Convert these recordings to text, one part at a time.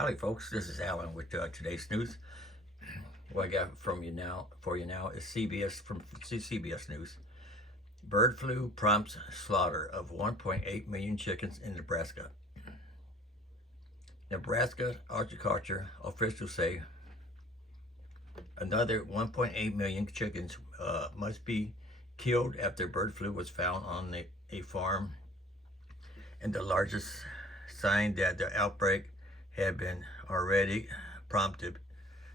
Howdy, folks. This is Alan with today's news. What I got from you now for you now is CBS News. Bird flu prompts slaughter of 1.8 million chickens in Nebraska. Nebraska horticulture officials say another 1.8 million chickens must be killed after bird flu was found on a farm, and the largest sign that the outbreak had been already prompted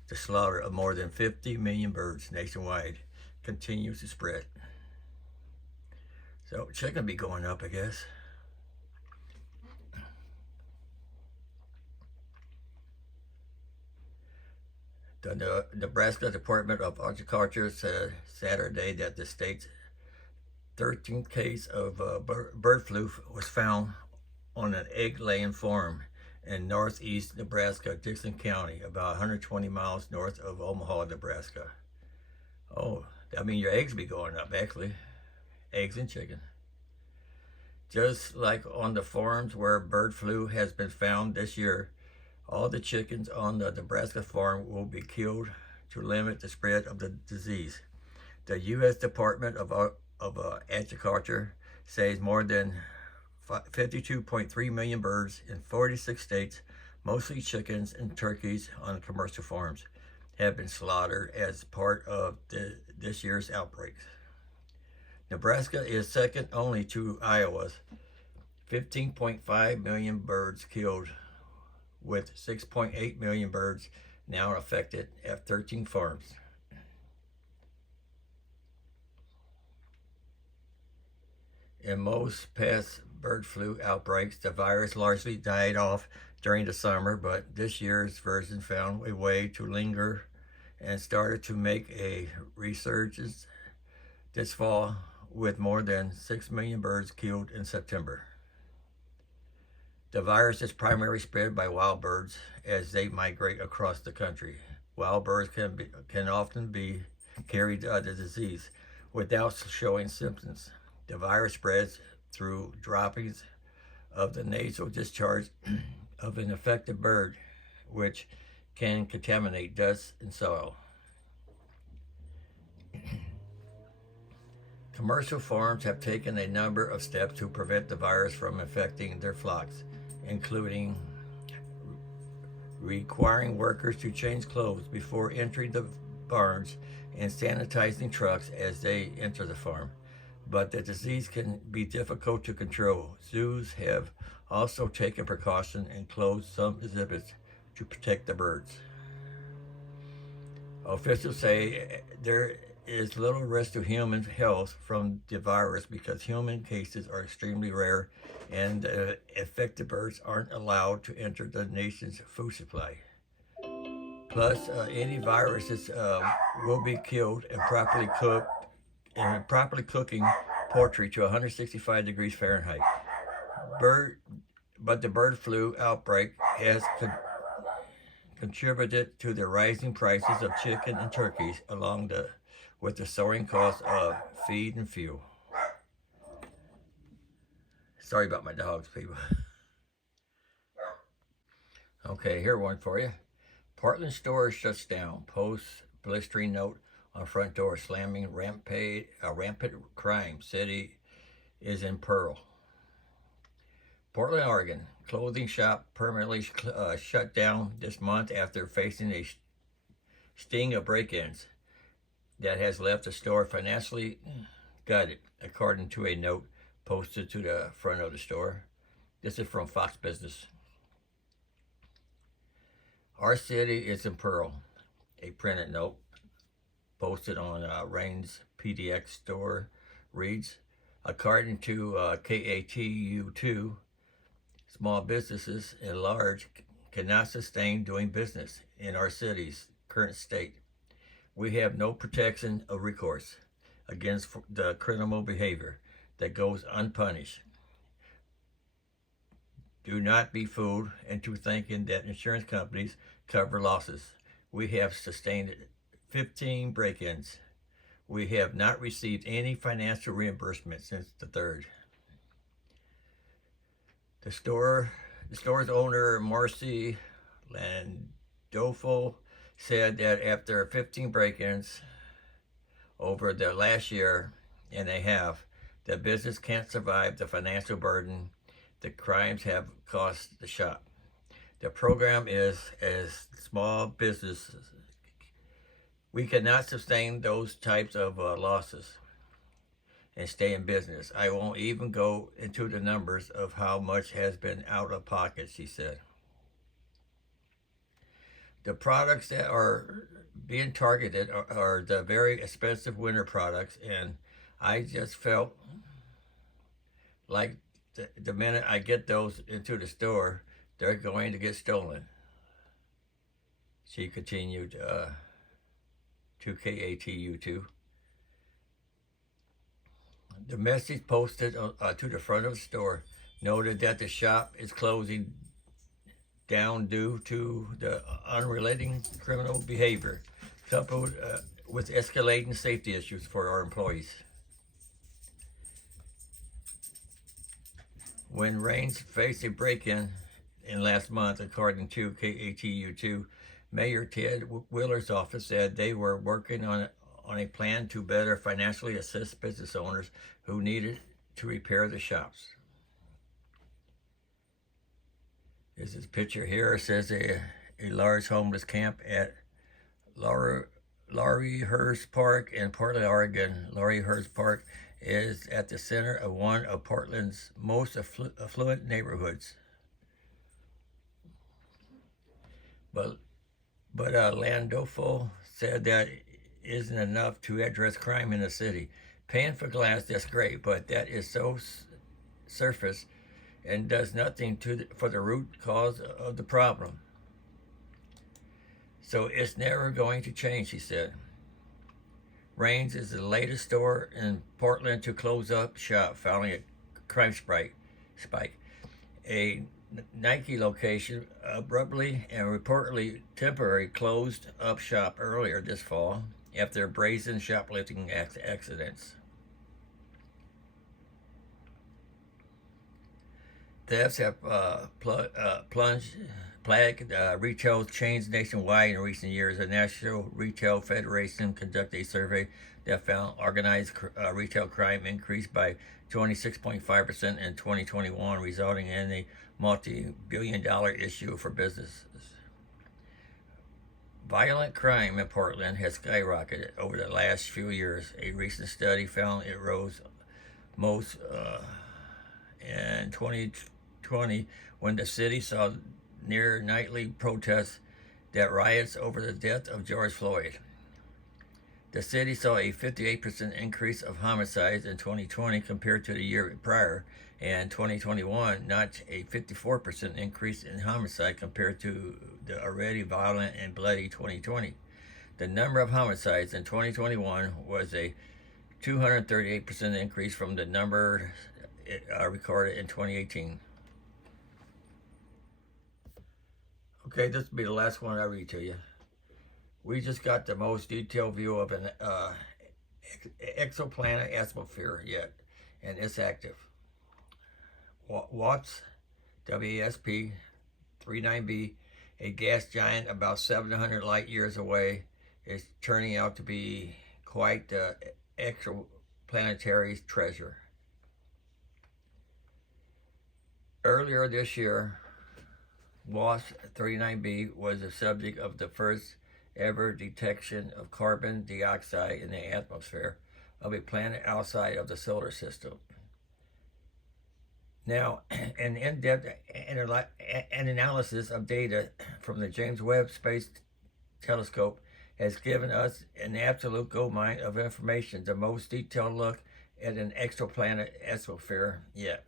the slaughter of more than 50 million birds nationwide continues to spread. So chicken be going up, I guess. The Nebraska Department of Agriculture said Saturday that the state's 13th case of bird flu was found on an egg-laying farm in northeast Nebraska, Dixon County, about 120 miles north of Omaha, Nebraska. Oh, I mean, your eggs be going up, actually. Eggs and chicken. Just like on the farms where bird flu has been found this year, all the chickens on the Nebraska farm will be killed to limit the spread of the disease. The U.S. Department of Agriculture says more than 52.3 million birds in 46 states, mostly chickens and turkeys on commercial farms, have been slaughtered as part of this year's outbreaks. Nebraska is second only to Iowa's 15.5 million birds killed, with 6.8 million birds now affected at 13 farms. In most past bird flu outbreaks, the virus largely died off during the summer, but this year's version found a way to linger and started to make a resurgence this fall, with more than 6 million birds killed in September. The virus is primarily spread by wild birds as they migrate across the country. Wild birds can often be carried the disease without showing symptoms. The virus spreads through droppings of the nasal discharge of an infected bird, which can contaminate dust and soil. Commercial farms have taken a number of steps to prevent the virus from infecting their flocks, including requiring workers to change clothes before entering the barns and sanitizing trucks as they enter the farm. But the disease can be difficult to control. Zoos have also taken precaution and closed some exhibits to protect the birds. Officials say there is little risk to human health from the virus because human cases are extremely rare and affected birds aren't allowed to enter the nation's food supply. Plus, any viruses will be killed and properly cooking poultry to 165 degrees Fahrenheit. But the bird flu outbreak has contributed to the rising prices of chicken and turkeys, along with the soaring cost of feed and fuel. Sorry about my dogs, people. Okay, here one for you. Portland store shuts down. Posts blistering note on front door slamming rampant crime. City is in peril. Portland, Oregon. Clothing shop permanently shut down this month after facing a sting of break-ins that has left the store financially gutted, according to a note posted to the front of the store. This is from Fox Business. Our city is in peril. A printed note posted on Rain's PDX store reads, according to KATU2, small businesses at large cannot sustain doing business in our city's current state. We have no protection of recourse against the criminal behavior that goes unpunished. Do not be fooled into thinking that insurance companies cover losses. We have sustained 15 break-ins. We have not received any financial reimbursement since the 3rd. The store's owner, Marcy Landolfo said that after 15 break-ins over the last year and a half, the business can't survive the financial burden the crimes have cost the shop. The program is as small businesses. We cannot sustain those types of losses and stay in business. I won't even go into the numbers of how much has been out of pocket, she said. The products that are being targeted are the very expensive winter products, and I just felt like the minute I get those into the store, they're going to get stolen. She continued to KATU2. The message posted to the front of the store noted that the shop is closing down due to the unrelenting criminal behavior, coupled with escalating safety issues for our employees. When Raines faced a break-in last month, according to KATU2, Mayor Ted Wheeler's office said they were working on a plan to better financially assist business owners who needed to repair the shops. This is a picture here. It says a large homeless camp at Laurelhurst Park in Portland, Oregon. Laurelhurst Park is at the center of one of Portland's most affluent neighborhoods. But Landolfo said that isn't enough to address crime in the city. Paying for glass, that's great, but that is so surface and does nothing for the root cause of the problem. So it's never going to change, he said. Raines is the latest store in Portland to close up shop following a crime spike. A Nike location abruptly and reportedly temporarily closed up shop earlier this fall after brazen shoplifting accidents. Thefts have plagued retail chains nationwide in recent years. The National Retail Federation conducted a survey that found organized retail crime increased by 26.5% in 2021, resulting in a multi-billion-dollar issue for businesses. Violent crime in Portland has skyrocketed over the last few years. A recent study found it rose most in 2020 when the city saw near nightly protests that riots over the death of George Floyd. The city saw a 58% increase of homicides in 2020 compared to the year prior, and 2021 notched a 54% increase in homicide compared to the already violent and bloody 2020. The number of homicides in 2021 was a 238% increase from the number recorded in 2018. Okay, this will be the last one I read to you. We just got the most detailed view of an exoplanet atmosphere yet, and it's active. WASP, WASP 39b, a gas giant about 700 light years away, is turning out to be quite the exoplanetary treasure. Earlier this year, WASP 39b was the subject of the first ever detection of carbon dioxide in the atmosphere of a planet outside of the solar system. Now, an in-depth analysis of data from the James Webb Space Telescope has given us an absolute goldmine of information, the most detailed look at an exoplanet atmosphere yet.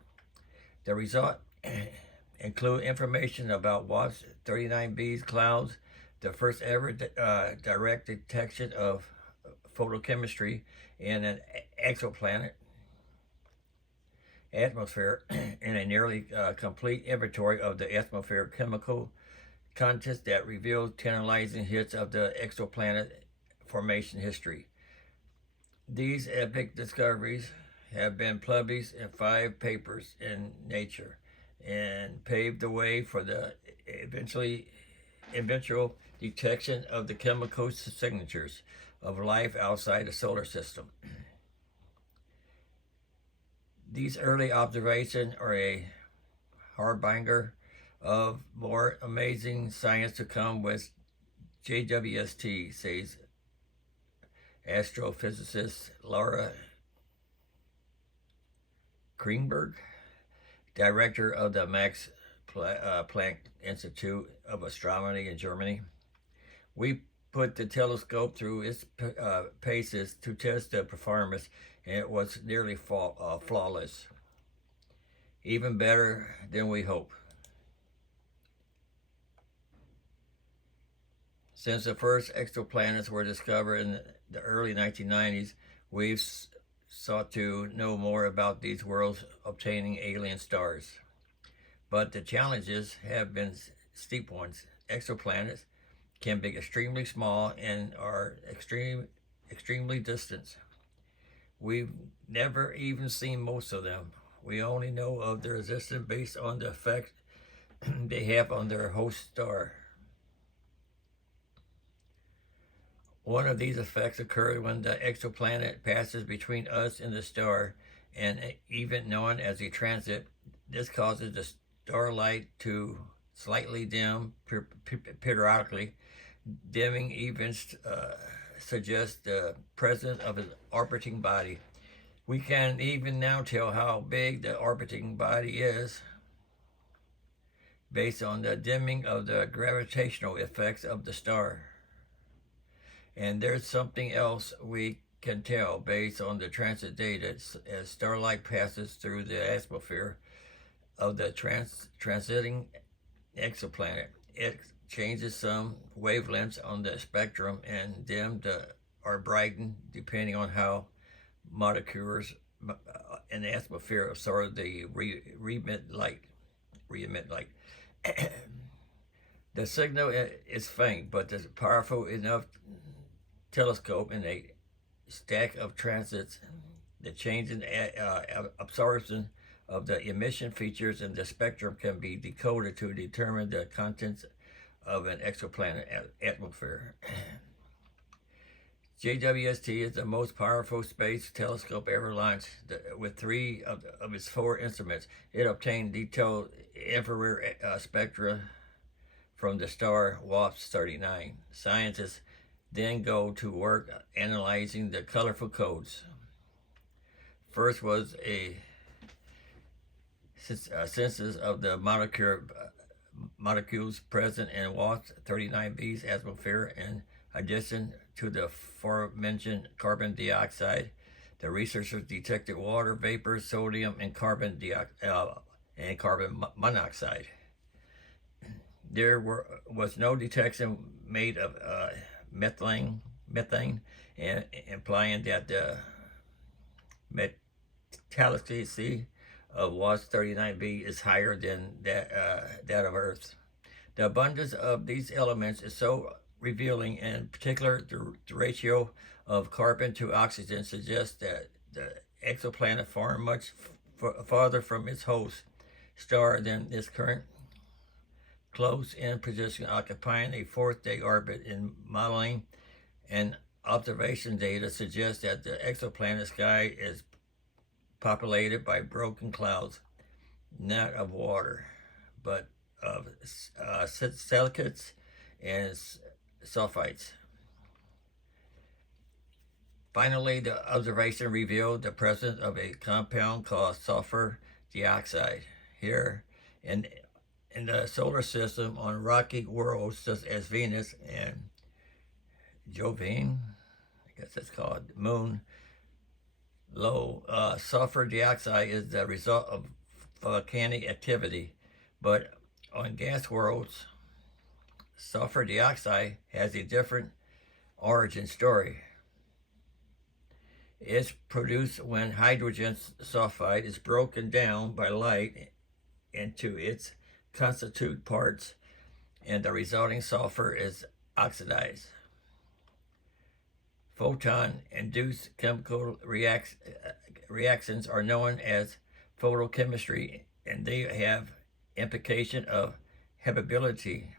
The result include information about WASP 39b's clouds, the first ever direct detection of photochemistry in an exoplanet atmosphere, and a nearly complete inventory of the atmosphere chemical contents that reveals tantalizing hits of the exoplanet formation history. These epic discoveries have been published in 5 papers in Nature and paved the way for the eventually eventual detection of the chemical signatures of life outside the solar system. These early observations are a harbinger of more amazing science to come with JWST, says astrophysicist Laura Greenberg, director of the Max Planck Institute of Astronomy in Germany. We put the telescope through its paces to test the performance, and it was nearly flawless. Even better than we hoped. Since the first exoplanets were discovered in the early 1990s, we've sought to know more about these worlds obtaining alien stars. But the challenges have been steep ones. Exoplanets can be extremely small and are extremely distant. We've never even seen most of them. We only know of their existence based on the effect they have on their host star. One of these effects occurs when the exoplanet passes between us and the star, and even known as a transit. This causes the starlight to slightly dim periodically. Dimming even suggests the presence of an orbiting body. We can even now tell how big the orbiting body is based on the dimming of the gravitational effects of the star. And there's something else we can tell based on the transit data as starlight passes through the atmosphere of the transiting exoplanet. It changes some wavelengths on the spectrum and dimmed or brightened depending on how molecules in the atmosphere absorb the re-emit light. The signal is faint, but the powerful enough telescope in a stack of transits. The change in absorption of the emission features in the spectrum can be decoded to determine the contents of an exoplanet atmosphere. JWST is the most powerful space telescope ever launched. With 3 of its 4 instruments, it obtained detailed infrared spectra from the star WASP 39. Scientists then go to work analyzing the colorful codes. First was a census of the molecules present in WASP 39b's atmosphere in addition to the aforementioned carbon dioxide. The researchers detected water vapor, sodium, and carbon monoxide. There was no detection made of methane, implying that the metallicity of WASP 39b is higher than that of Earth. The abundance of these elements is so revealing. In particular, the ratio of carbon to oxygen suggests that the exoplanet formed much farther from its host star than its current close in position, occupying a 4th-day orbit. In modeling and observation data suggests that the exoplanet sky is populated by broken clouds, not of water, but of silicates and sulfides. Finally, the observation revealed the presence of a compound called sulfur dioxide. Here in the solar system, on rocky worlds such as Venus and Jovine, I guess that's called, Moon, low sulfur dioxide is the result of volcanic activity. But on gas worlds, sulfur dioxide has a different origin story. It's produced when hydrogen sulfide is broken down by light into its constituent parts, and the resulting sulfur is oxidized. Photon-induced chemical reactions are known as photochemistry, and they have implication of habitability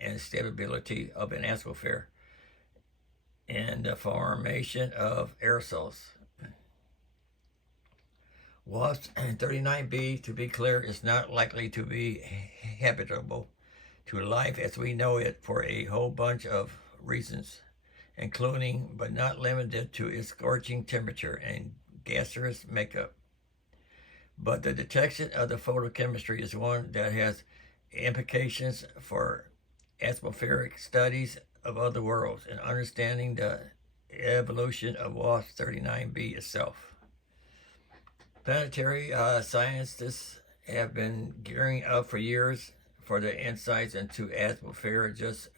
and stability of an atmosphere and the formation of aerosols. WASP 39b, to be clear, is not likely to be habitable to life as we know it for a whole bunch of reasons, including but not limited to its scorching temperature and gaseous makeup. But the detection of the photochemistry is one that has implications for atmospheric studies of other worlds and understanding the evolution of WASP 39b itself. Planetary scientists have been gearing up for years for the insights into atmosphere just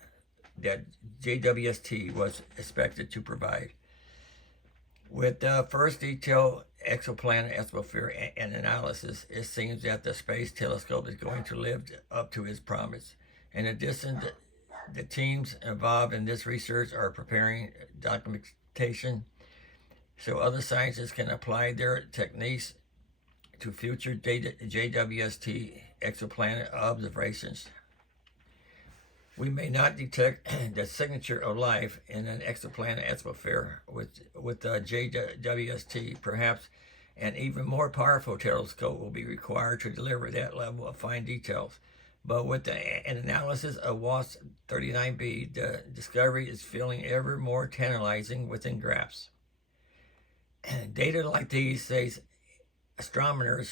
that JWST was expected to provide. With the first detailed exoplanet atmosphere and analysis, it seems that the Space Telescope is going to live up to its promise. In addition, the teams involved in this research are preparing documentation so other scientists can apply their techniques to future JWST exoplanet observations. We may not detect the signature of life in an exoplanet atmosphere with JWST. Perhaps an even more powerful telescope will be required to deliver that level of fine details. But with an analysis of WASP 39b, the discovery is feeling ever more tantalizing within grasp. Data like these, says astronomer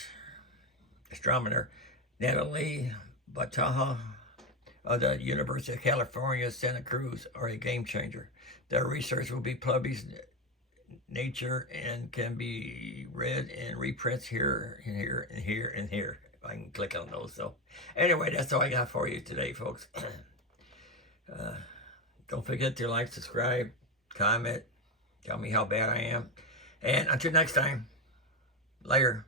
Natalie Bataha of the University of California, Santa Cruz, are a game changer. Their research will be published in Nature and can be read in reprints here and here and here and here. I can click on those. So anyway, that's all I got for you today, folks. Don't forget to like, subscribe, comment, tell me how bad I am. And until next time, later.